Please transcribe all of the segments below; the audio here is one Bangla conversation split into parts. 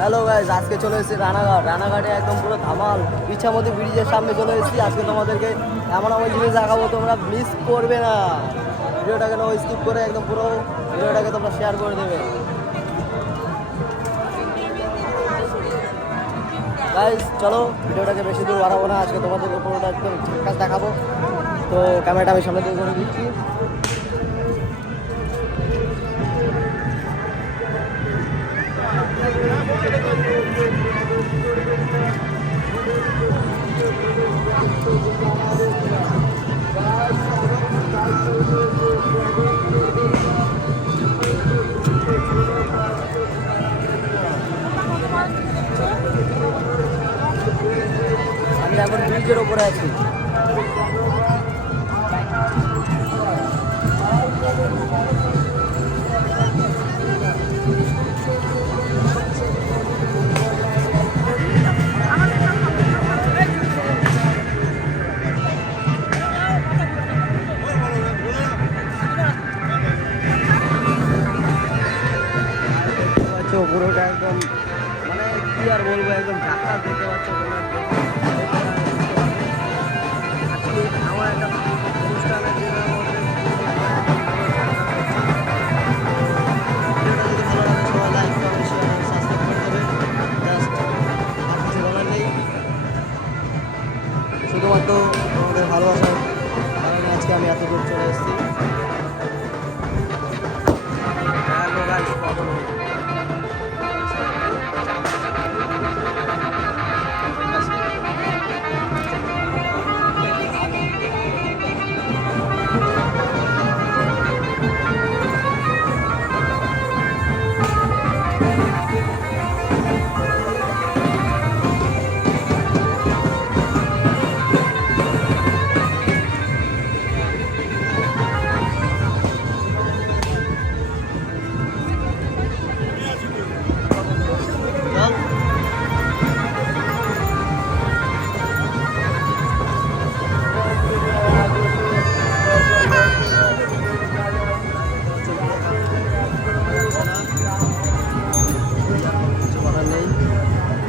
হ্যালো গাইস, আজকে চলে এসেছি রানাঘাটে একদম পুরো ধামাল ইচ্ছামতি ব্রিজের সামনে চলে এসেছি। আজকে তোমাদেরকে এমন এমন জিনিস দেখাবো, তোমরা মিস করবে না। ভিডিওটাকে না স্কিপ করে একদম পুরো ভিডিওটাকে তোমরা শেয়ার করে দেবে। গাইস চলো, ভিডিওটাকে বেশি দূর বাড়াবো না, আজকে তোমাদেরকে পুরোটা একদম ঝাক্কাস দেখাবো। তো ক্যামেরাটা আমি সামনে দিয়ে করে দিচ্ছি। আমি এখন ব্রিজের ওপরে আছি। পুরোটা একদম মানে কি আর বলবো, একদম ঢাকা দেখতে পাচ্ছ তোমরা। আজকে আমার একটা অনুষ্ঠান আছে, শুধুমাত্র তোমাদের ভালোবাসার কারণে আজকে আমি এত দূর চলে এসেছি।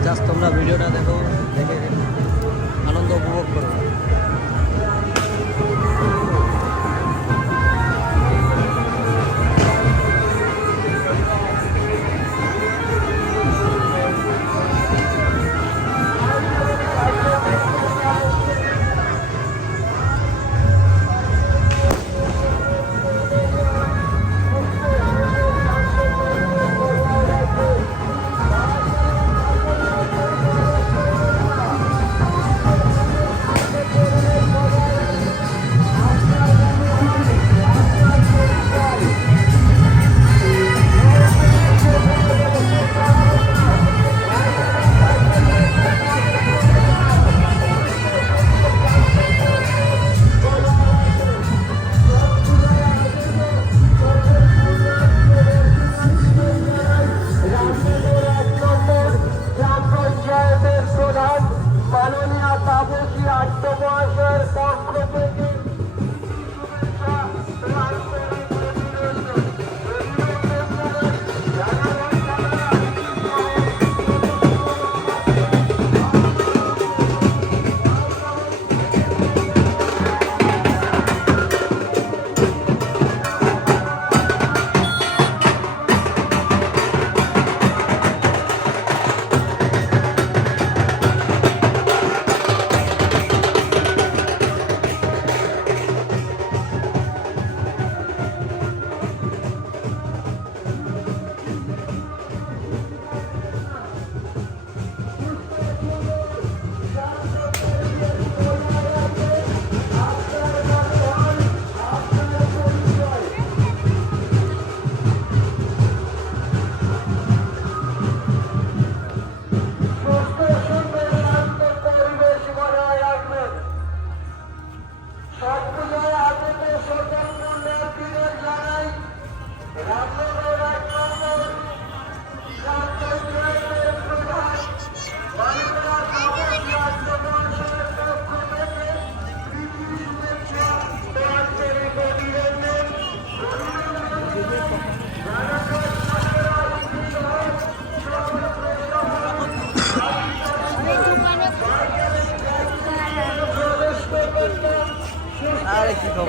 জাস্ট তোমরা ভিডিওটা দেখো, দেখে আনন্দ উপভোগ করো। আরে কি খবর?